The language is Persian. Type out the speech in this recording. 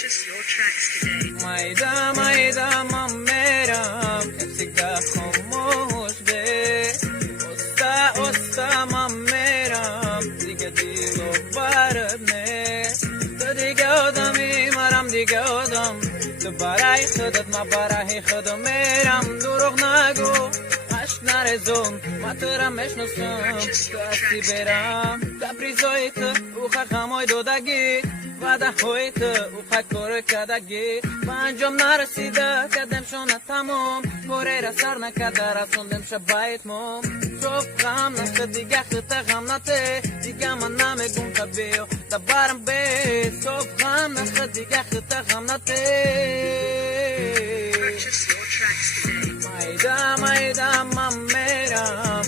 Purchase your tracks today. Maida mameram Kessiga khamosh be Osta mameram Diga dilo barne Diga odami maram diga odam Tu barai khadat ma barai khadam meram Durugh nago ash narezon Matera mesh nosam Kasi beram Kaprizoit u khakhamoy dodagi وعده هایت او خاکور کداگی پنجم نرسیده کدم شونه تمام کوره را سر نکرده رسوندم شبایت مام صبح غم نشد دیگه خط غم نته دیگه من نمیگم کبیو دبارم به صبح غم نشد دیگه خط غم نته Purchase your tracks today. مایدا من میرم